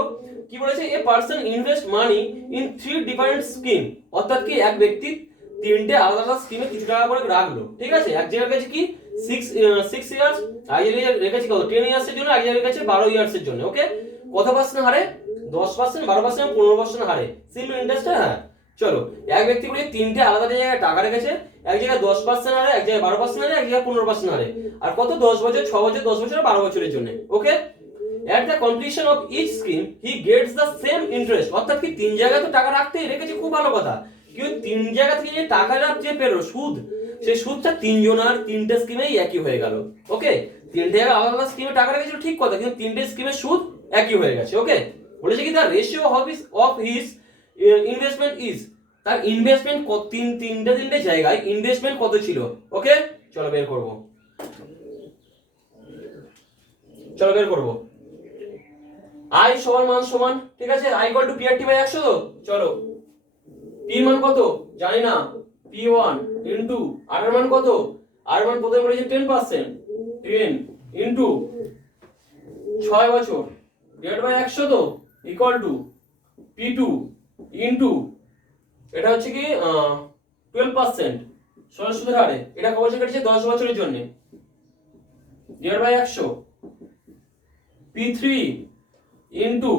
কি বলেছে, a person invest money in 3 different scheme. অর্থাৎ কি এক ব্যক্তি তিনটে আলাদা আলাদা স্কিমে কিছু টাকা করে রাখলো, ঠিক আছে? এক জায়গায় কাছে কি 6 ইয়ার্স, আর জায়গায় রেখেছি কত 10 ইয়ার্স এর জন্য, এক জায়গায় কাছে 12 ইয়ার্স এর জন্য। ওকে, কত পার্সেন্ট হারে 10%, 12%, 15% হারে সিম্পল ইন্টারেস্ট। হ্যাঁ, চলো এক ব্যক্তি করে তিনটে আলাদা জায়গায় টাকা রেখেছে, এক জায়গায় 10% হারে, এক জায়গায় 12% হারে, এক জায়গায় 15% হারে, আর কত 10 বছর, 6 বছর, 10 বছর, 12 বছরের জন্য। ওকে, at the completion of each scheme he gets the same interest। অর্থাৎ কি তিন জায়গায় তো টাকা রাখতেই রেখেছে, খুব ভালো কথা, কিন্তু তিন জায়গা থেকে যে টাকাটা যে পেলো সুদ, সেই সুদটা তিনজনের তিনটে স্কিমেই একই হয়ে গেল। ওকে, তিনটে জায়গায় আলাদা আলাদা স্কিমে টাকা রেখেছিল ঠিক কথা, কিন্তু তিনটে স্কিমের সুদ একই হয়ে গেছে। ওকে, বলেছে কি the ratio of his investment is, তার ইনভেস্টমেন্ট তিনটে জায়গায় ইনভেস্টমেন্ট কত ছিল। ওকে, চলো বের করব, চলো বের করব। i সমান, ঠিক আছে, i = p/100 তো। চলো p এর মান কত জানি না, p1 ইনটু r এর মান কত, r এর মান প্রথমে বলেছে 10%, 10 ইনটু 6 বছর /100 তো ইকুয়াল টু p2 ইনটু এটা হচ্ছে কি 12% সরল সুদের হারে, এটা কত বছর কেটেছে 10 বছরের জন্য /100, p3 ইনটু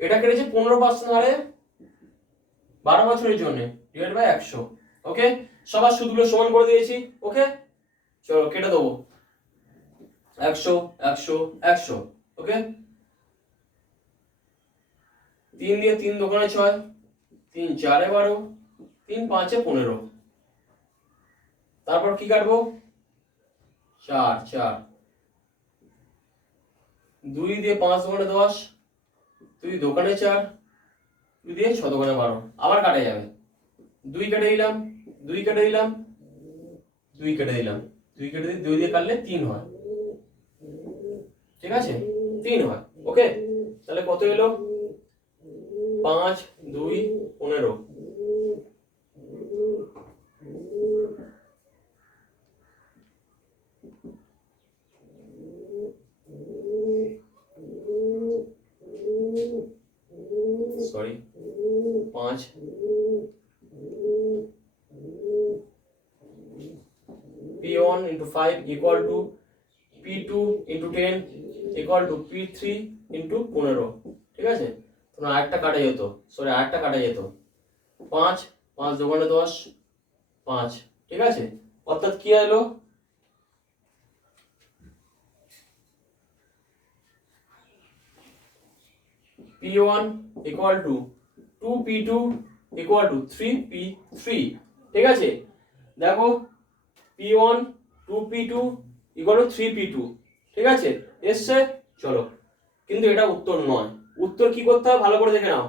এটা কেটেছে 15% হারে 12 বছরের জন্য /100। ওকে, সবার সুদগুলো সমান করে দিয়েছি। ওকে, চলো কেটে দেবো 100 100 100। ওকে, 3 দিয়ে 3 দোকানে 6, 3 4 12, 3 5 15, তারপর কি কাটবো 4 4, 2 দিয়ে 5 দোকানে 10, 2 দোকানে 4, 2 দিয়ে 6 দোকানে 12, আবার কাটা যাবে, 2 কেটে দিলাম, 2 কেটে দিলাম, 2 কেটে দিলাম, 2 কেটে দিয়ে 2 দিয়ে কাটলে 3 হয়, ঠিক আছে 3 হয়। ওকে, তাহলে কত এলো 5 2 15। Sorry 5 p1 into 5 equal to p2 into 10 equal to p3 into 15। ঠিক আছে, তোমরা আরেকটা কাটা যেত, সরি আরেকটা কাটা যেত, 5 5 দোকানে 10 5, ঠিক আছে, অর্থাৎ কি হলো p1 equal to 2p2 equal to 3p3। ঠিক আছে, দেখো p1 2p2 equal to 3p2। ঠিক আছে, এসছে। চলো, কিন্তু এটা উত্তর নয়। উত্তর কি করতে হবে ভালো করে দেখে নাও,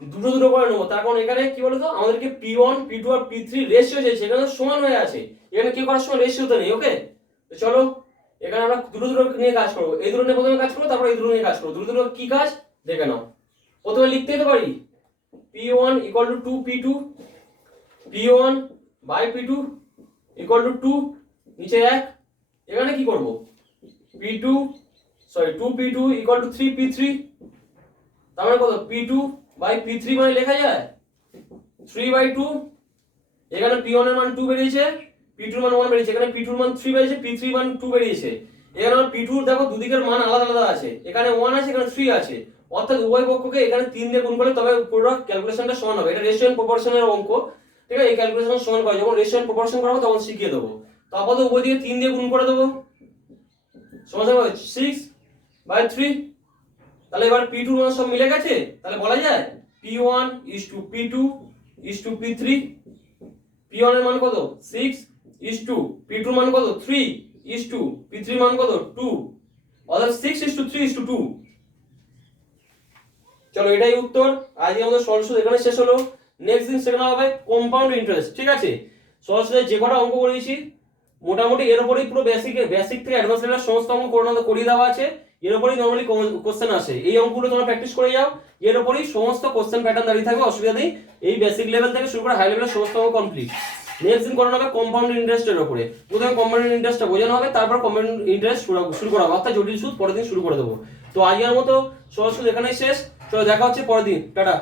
দুটো দুটো করে নেবো। তার কারণ এখানে কি বলতো, আমাদেরকে p1 p2 আর p3 রেশিও চাইছে, এখানে সমান হয়ে আছে, এখানে কি করার সময় রেশিওতে নেই। ওকে, তো চলো এখানে আমরা দুটো দুটো নিয়ে কাজ করবো। এই দুটো নিয়ে প্রথমে কাজ করবো, তারপর এই দুটো নিয়ে কাজ করবো। দুটো দুটো কি কাজ দেখে নাও। প্রথমে লিখতে দিতে পারি p1 equal to 2p2, p1 by p2 equal to 2, নিচে 1। এখানে কি করব, p2 2p2 equal to 3p3। তার মানে কত, p2 বাই p3 মানে লেখা যায় 3/2। এখানে p1 এর মান 2 বেরিয়েছে, p2 এর মান 1 বেরিয়েছে, এখানে p2 এর মান 3 বেরিয়েছে, p3 এর মান 2 বেরিয়েছে। এখানে আমার p2 দেখো দুদিকের মান আলাদা আলাদা আছে, এখানে 1 আছে, এখানে 3 আছে, অর্থাৎ উভয় পক্ষকে এখানে 3 দিয়ে গুণ করলে তবে পুরো ক্যালকুলেশনটা সমান হবে। এটা রেশিও এন্ড প্রপোর্শনের অঙ্ক। ঠিক আছে, এই ক্যালকুলেশন সমান করে যখন রেশিও এন্ড প্রপোর্শন করাবো তখন শিখিয়ে দেবো। তো আপাতত উভয় দিকে 3 দিয়ে গুণ করে দেবো, সমান হবে 6/3। তাহলে এবার p2 মান সব মিলে গেছে, তাহলে বলা যায় p1 is to p2 is to p3। p1 এর মান কত 6 is to p2 মান কত 3 is to p3 মান কত 2, অর্থাৎ 6 is to 3 is to 2। চলো এটাই উত্তর। আজকে আমাদের সরল এখানে শেষ হলো। নেক্সট দিন শেখানো হবে কম্পাউন্ড ইন্টারেস্ট। ঠিক আছে, সরল যে কটা অঙ্ক করেছি মোটামুটি এর উপরেই পুরো বেসিক থেকে অ্যাডভান্স লেভেলের সমস্ত অঙ্ক করিয়ে দেওয়া আছে। এর উপরেই নরমালি কোশ্চেন আসে। এই অঙ্কগুলো তোমরা প্র্যাকটিস করে যাও, এর উপরেই সমস্ত কোশ্চেন প্যাটার্ন দাঁড়িয়ে থাকবে, অসুবিধা নেই। এই বেসিক লেভেল থেকে শুরু করে হাই লেভেলের সমস্ত অঙ্ক কমপ্লিট। নেক্সট দিন করানো হবে কম্পাউন্ড ইন্টারেস্টের উপরে। প্রথমে কম্পাউন্ড ইন্টারেস্টটা বোঝানো হবে, তারপর কম্পাউন্ড ইন্টারেস্ট শুরু করা হবে, অর্থাৎ জটিল সুদ পরের দিন শুরু করে দেবো। তো আজকের মতো সরল সুদ এখানেই শেষ। চলো দেখা হচ্ছে পরের দিন, টাটা।